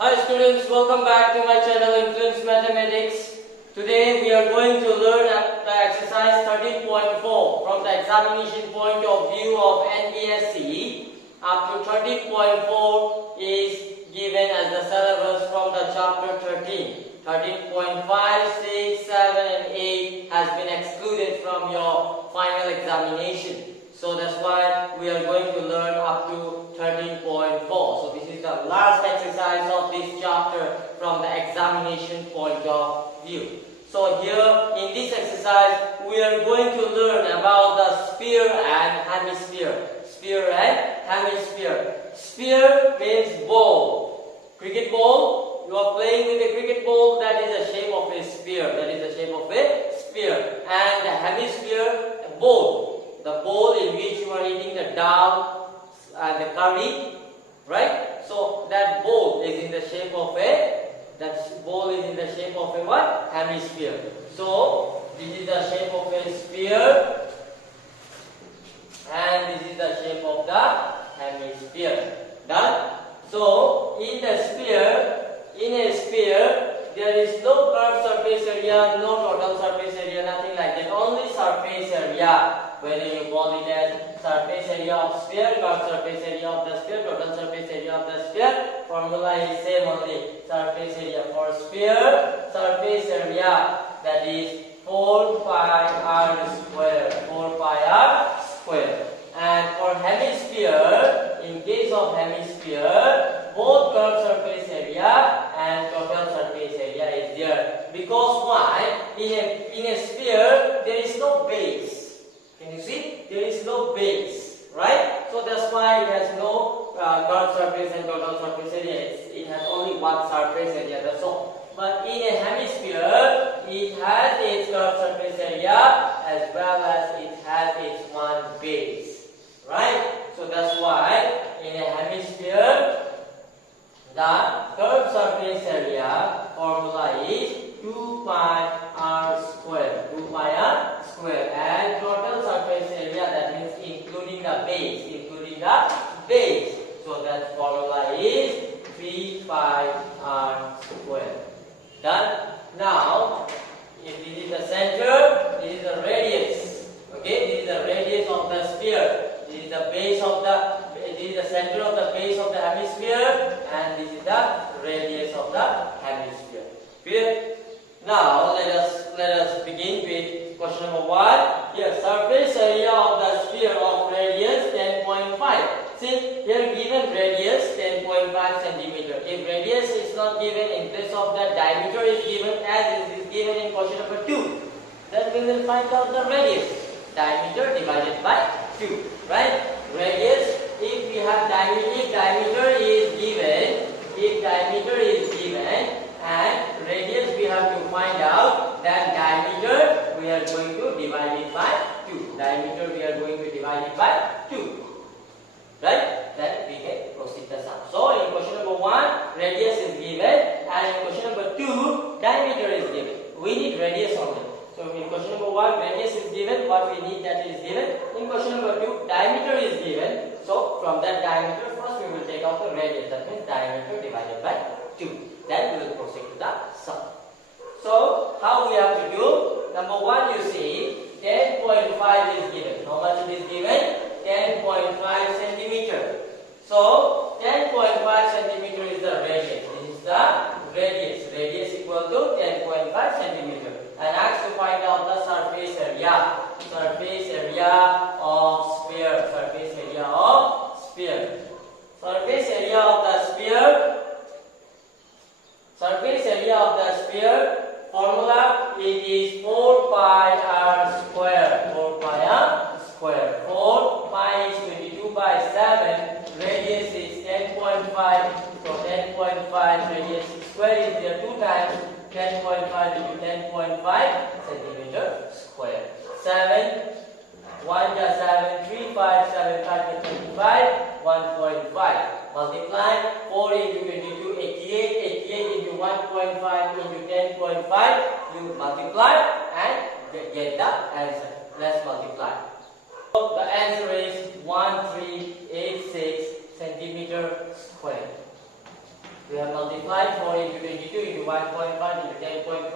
Hi students, welcome back to my channel Influence Mathematics. Today we are going to learn the exercise 13.4 from the examination point of view of NBSC. Up to 13.4 is given as the syllabus from the chapter 13. 13.5, 6, 7 and 8 has been excluded from your final examination. So that's why we are going to learn up to 13.4. So this is the last exercise of this chapter from the examination point of view. So here in this exercise we are going to learn about the sphere and hemisphere. Sphere and hemisphere. Sphere means ball. Cricket ball. You are playing with a cricket ball, that is the shape of a sphere. That is the shape of a sphere. And the hemisphere, bowl. The bowl in which you are eating the dal and the curry, right? So that bowl is in the shape of a what? Hemisphere. So this is the shape of a sphere, and this is the shape of the hemisphere. Done. So in a sphere, there is no curved surface area, no total surface area, nothing like that. Only surface area. Whether you call it as surface area of sphere, curved surface area of the sphere, total surface area of the sphere, formula is same only. Surface area for sphere, surface area, that is 4 pi r square. 4 pi r square. And for hemisphere, in case of hemisphere, both curved surface area and total surface area is there. Because why? In a sphere, there is no base. Can you see? There is no base, right? So that's why it has no curved surface and total surface area. It has only one surface area, that's all. But in a hemisphere, it has its curved surface area as well as it has its one base, right? So that's why in a hemisphere, the curved surface area formula is 2 pi r square. 2 pi r square. And total surface area, that means including the base. So that formula is 3 pi r square. Done. Now, if this is the center, this is the radius. Okay, this is the radius of the sphere. This is the center of the base of the hemisphere, and this is the radius of the hemisphere. Clear? Now let us begin with question number 1. Here, surface area of the sphere of radius 10.5. See, here given radius 10.5 centimeter. If radius is not given, in place of the diameter is given as it is given in question number 2. Then we will find out the radius. Diameter divided by 2. Right? Radius, if we have diameter is given, and radius we have to find out, that diameter we are going to divide it by 2. Diameter we are going to divide it by 2. Right? Then we can proceed the sum. So in question number 1, radius is given, and in question number 2, diameter is given. We need radius only. So in question number 1, radius is given, what we need that is given. In question number 2, diameter is given. So from that diameter, first we will take out the radius, that means diameter divided by 2. Then we will proceed to the sum. So how we have to do? Number 1, you see 10.5 is given. How much it is given? 10.5 centimeter. So 10.5 centimeter is the radius. This is the radius. Radius equal to 10.5 centimeter. And asked to find out the surface area. Surface area of sphere. Surface area of sphere. Surface area of the sphere. Surface area of the sphere. Formula, it is 4 pi r square. 4 pi r square. 4 pi is 22 by 7. Radius is 10.5. So 10.5 radius square is there 2 times. 10.5 into 10.5 centimeter square. 7, 1 just 7, 3, 5, 7, 5, 25, 1.5. Multiply 4 into 22, 88, 88 into 1.5 into 10.5. You multiply and get the answer. Let's multiply. So the answer is 1386 centimeter square. We have multiplied 4 into 22 into 1.5 into 10.5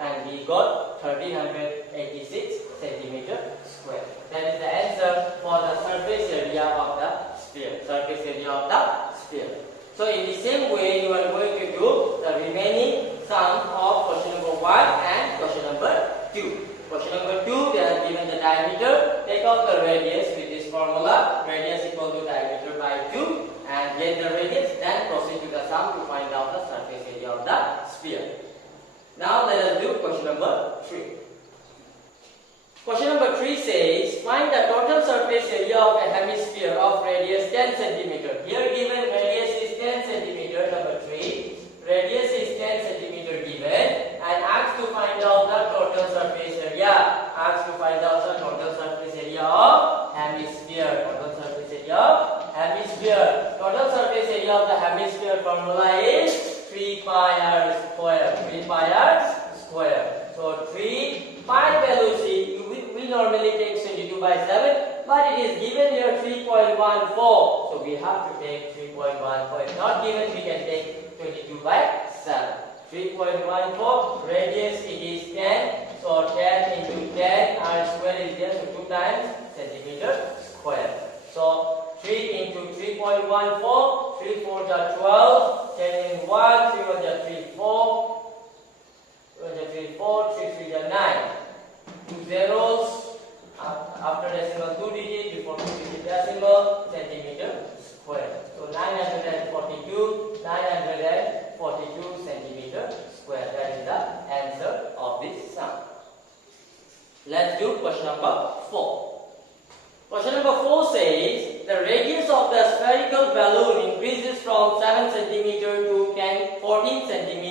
and we got 1386 centimeter square. That is the answer for the surface area of the sphere. Surface area of the sphere. So in the same way, you are going to do the remaining sum of question number 1 and question number 2. Question number 2, they have given the diameter. Take out the radius with this formula. Radius equal to diameter by 2 and get the radius. Then proceed to the sum to find out the surface area of the sphere. Now let us do question number 3. Question number 3 says, find the total surface area of a hemisphere of radius 10 cm. Here given radius is 10 cm. Number 3, radius is 10 cm given and asked to find out the total surface area. Asked to find out the total surface area of hemisphere. Total surface area of hemisphere. Total surface area of the hemisphere formula is 3 pi r square. 3 pi r square. So 3 pi value, see, we normally take 22 by 7, but it is given here 3.14. So we have to take 3.14. If not given, we can take 22 by 7. 3.14, radius it is 10. So 10 into 10, r square is there, so 2 times centimeter square. So 3 into 3.14, 3 4 are 12, 10 in 1, 3 1 are 3 4. 3 4, 3 3 are 9. 2 zeros after decimal 2 digit before 2 digit decimal centimeter square. So 942 centimeter square. That is the answer of this sum. Let's do question number 4. Question number 4 says the radius of the spherical balloon increases from 7 cm to 14 cm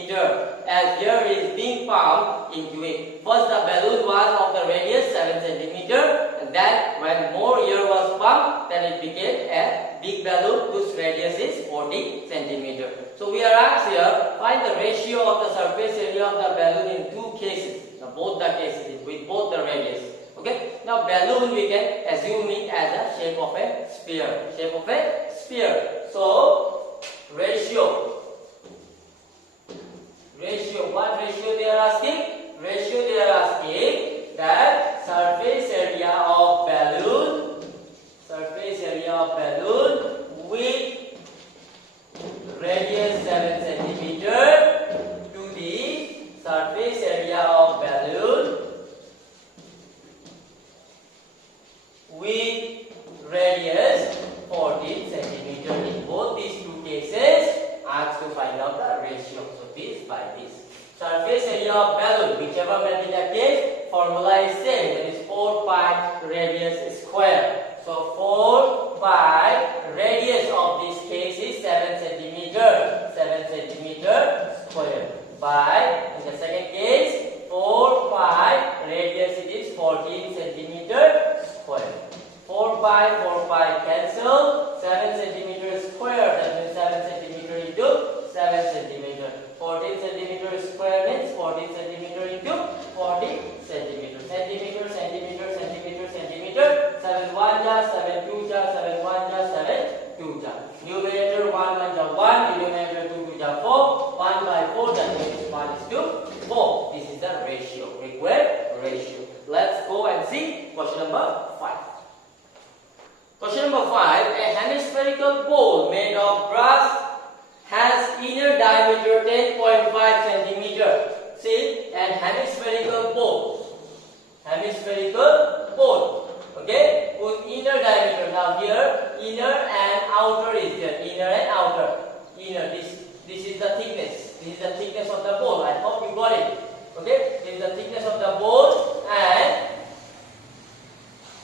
as air is being pumped into it. First the balloon was of the radius 7 cm and then when more air was pumped, then it became a big balloon whose radius is 40 cm. So we are asked here, find the ratio of the surface area of the balloon in 2 cases. Now both the cases with both the radius. Okay. Now balloon we can assume it as a shape of a sphere. Shape of a sphere. So ratio. What ratio they are asking? Ratio they are asking that surface area of balloon. Surface area of balloon with radius 7 cm to the surface area of balloon with radius 14 cm. In both these 2 cases, asked to find out the ratio. So this by this. Surface area of balloon, whichever may be the case, formula is same. That is 4 pi radius square. So 4 pi radius of this case is 7 cm. 7 cm square. By in the second case, 4 pi radius it is 14 cm square. 4 pi cancel. 7 cm square, that means 7 cm into 7 cm. 14 cm square means 14 cm into 40 cm. Centimeter. 7 1 ja, 7 2 ja, 7 1 ja, 7 2 ja. Numerator 1 1 ja 1, denominator 2 2 ja 4. 1 by 4, that means 1 is to 4. This is the ratio, required ratio. Let's go and see question number 5. Question number 5, a hemispherical bowl made of brass has inner diameter 10.5 cm. See, an hemispherical bowl. Hemispherical bowl. Okay, with inner diameter. Now here, inner and outer is there. Inner and outer. Inner. This is the thickness. This is the thickness of the bowl. I hope you got it. Okay, this is the thickness of the bowl and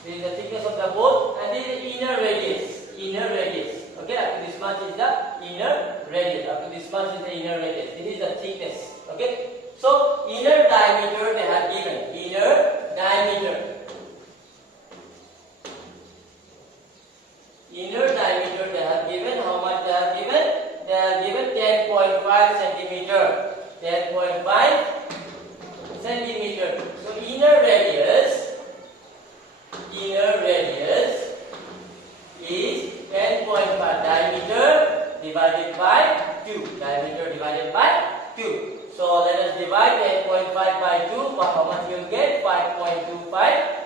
this is the thickness of the bowl and this is the inner radius. Inner radius. Okay, up to this much is the inner radius. Up to this much is the inner radius. This is the thickness. Okay. So inner diameter they have given. Inner diameter. Inner diameter they have given. How much they have given? They have given 10.5 centimeter. 10.5 centimeter. So inner radius is 10.5 diameter divided by 2. 2. Diameter divided by 2. So let us divide 8.5 by 2. How much we will get? 5.25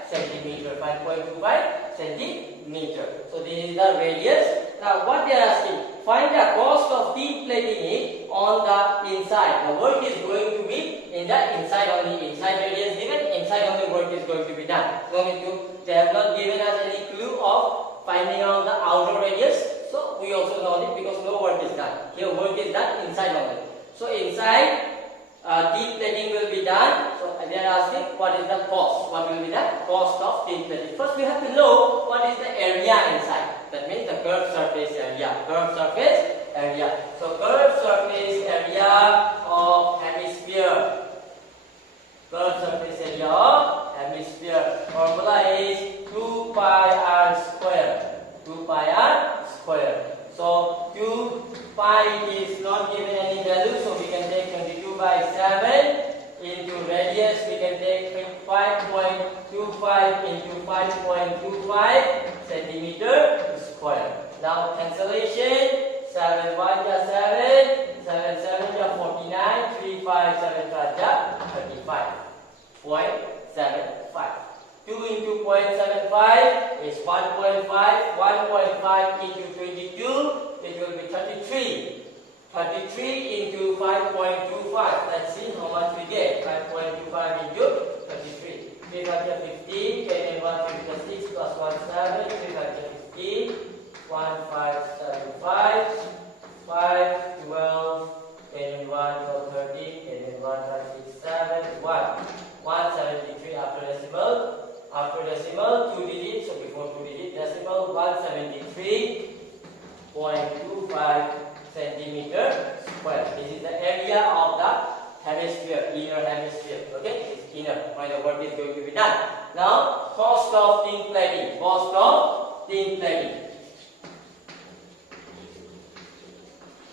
centimeter. 5.25 centimeter. So this is the radius. Now what they are asking? Find the cost of thin plating it on the inside. The work is going to be in the inside only. Inside radius given, inside only work is going to be done. They have not given us any clue of finding out the outer radius. So we also know it because no work is done. Here work is done inside only. So inside thin plating will be done. So they are asking what is the cost? What will be the cost of thin plating? First we have to know what is the area inside. That means the curved surface area. Curved surface area. So curved surface area of hemisphere. Curved surface area of hemisphere. Formula is 2 pi r square. 2 pi r square. So 2 pi is not given any value, so we can take 22 by 7 into radius. We can take 5.25 into 5.25 centimeter square. Now cancellation. 7 1 ja 7, 7 7 ja 49, 3 5 7 5 ja 35.75. 2 into 0.75 is 1.5. 1.5 into 22, it will be 33. 33 into 5.25. Let's see how much we get. 5.25 into 33. 3 5 ja 15, 10 and 1 3 6 plus 1 7, 3 5 ja 15, 1 5 7 5, 5 12, 10 and 1 12 13, 10 and 1 5 6 7, 1. 173 after decimal. After decimal, 2 digits, so before 2 digit decimal, 173.25 centimeter square. This is the area of the hemisphere, inner hemisphere. Okay, it's inner, where the work is going to be done. Now, cost of thin plating. Cost of thin plating.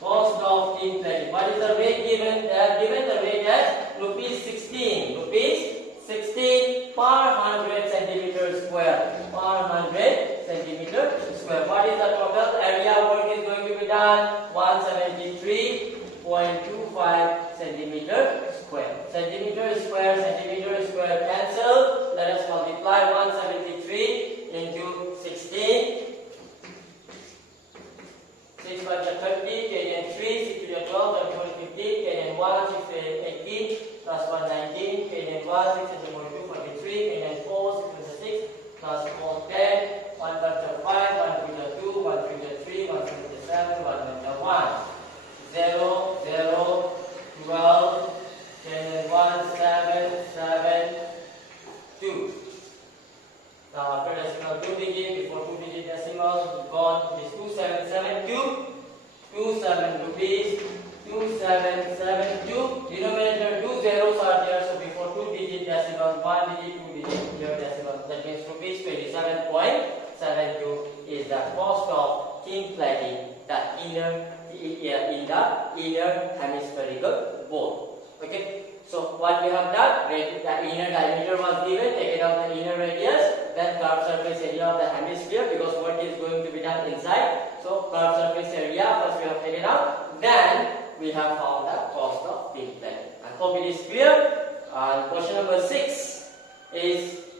Cost of thin plating. What is the rate given? They have given the rate as rupees 16. Rupees 16 per 100 centimeter square. Per 100 centimeter square. What is the total area work is going to be done? 173.25 centimeter square. Centimeter square cancel. Let us multiply 173 into 16. 6 5 30, 10 and 3, 6 3 12, 31 15, 10 and 1, 6 18, plus 1 19, 10 and 1, 6 and 42, 43, 10 and 4, 6 and 6, plus 4 10, 1 5 1 3 2, 1 3 3, 1 3 7, 1 1, 0 0, 12, 10 and 1, 7 7, 2. Now after decimal 2 digit, before 2 digit decimal, gone. It is 2772. 27 rupees. 2772. Denominator 2 zeros are there, so before 2 digit decimal, 1 digit, 2 digit, here decimal. That means rupees 27.72 is the cost of thin plating in the inner hemispherical bone. Okay. So what we have done, the inner diameter was given, taken out the inner radius, then curved surface area of the hemisphere, because work is going to be done inside. So curved surface area first we have taken out, then we have found the cost of thin plating. I hope it is clear. Question number 6 is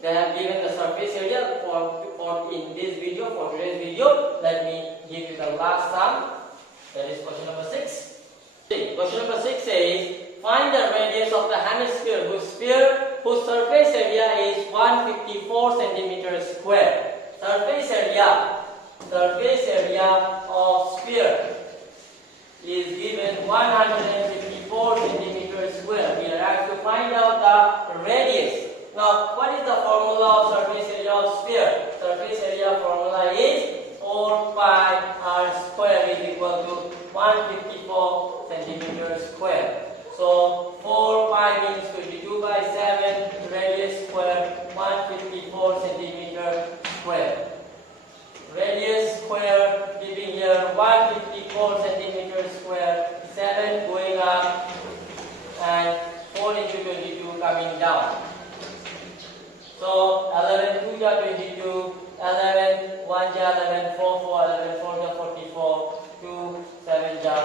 they have given the surface area for in this video, for today's video. Let me give you the last sum. That is question number 6. Question number 6 says, find the radius of the hemisphere whose surface area is 154 centimeter square. Surface area of sphere is given 154 centimeter square. We are asked to find out the radius. Now, what is the formula of surface area of sphere? Surface area formula is 4 pi r square is equal to 154 centimeter square. So 4 pi means 22 by 7, radius square 154 centimeter square. Radius square giving here 154 centimeter square, 7 going up and 4 into 22 coming down. So 11 2 ja 22, 11 1 ja 11, 4 4, 11 4 ja 44, 2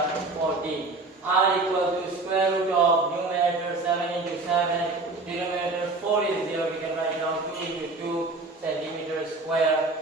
14. R equal to square root of numerator 7 into 7, denominator 4 is 0, we can write down 2 into 2 centimeter square.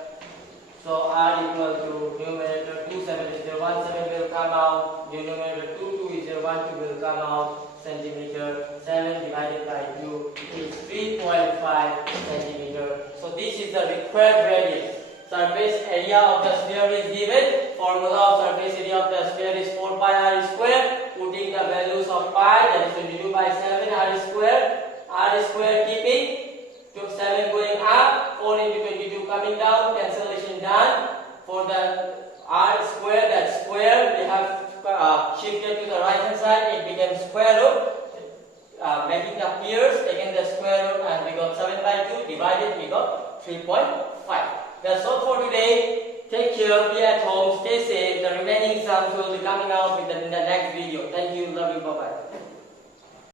So R equal to numerator 2, 7 is 0, 1, 7 will come out, denominator 2, 2 is 0, 1, 2 will come out, centimeter, 7 divided by 2 is 3.5 centimeter. So this is the required radius. Surface area of the sphere is given. Formula of surface area of the sphere is 4 pi r square. Putting the values of pi, that is 22 by 7 r square keeping to 7 going up, 4 into 22 coming down, cancellation done. For the r square, that square we have shifted to the right hand side, it became square root. Making the pairs, taking the square root, and we got 7 by 2 divided, we got 3.5. That's all for today. Take care, be at home, stay safe. The remaining sums will be coming out in the next video. Thank you, love you, bye bye.